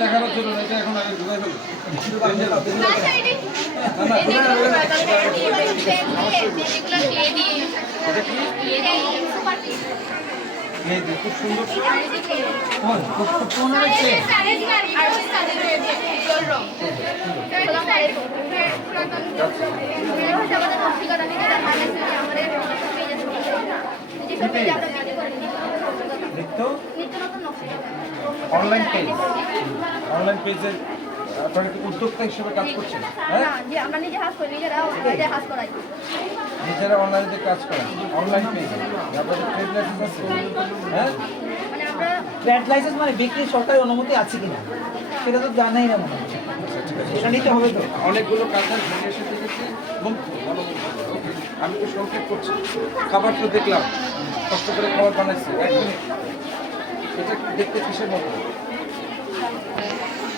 দেখানোর জন্য এটা খুব সুন্দর অনলাইন পেজ অনলাইন পেজে আপনারা কি উদ্যোক্তা হিসেবে কাজ করছেন? হ্যাঁ? আমরা নিজে হাস করি নিজেরা নিজে হাস করাই। নিজেরা অনলাইনে কাজ করেন অনলাইন পেজে আপনাদের ট্রেড লাইসেন্স আছে। হ্যাঁ? মানে আমরা ট্রেড লাইসেন্স মানে বিক্রির সরকারি অনুমতি আছে কিনা? সেটা তো জানাই না মনে হচ্ছে সেটা নিতে হবে তো। অনেকগুলো কাজের দেখেছি। আমি তো সংক্ষেপ করছি। খাবার তো দেখলাম। কষ্ট করে খাবার বানাইছে। এক মিনিট। এটা দেখতে কিসের মতো?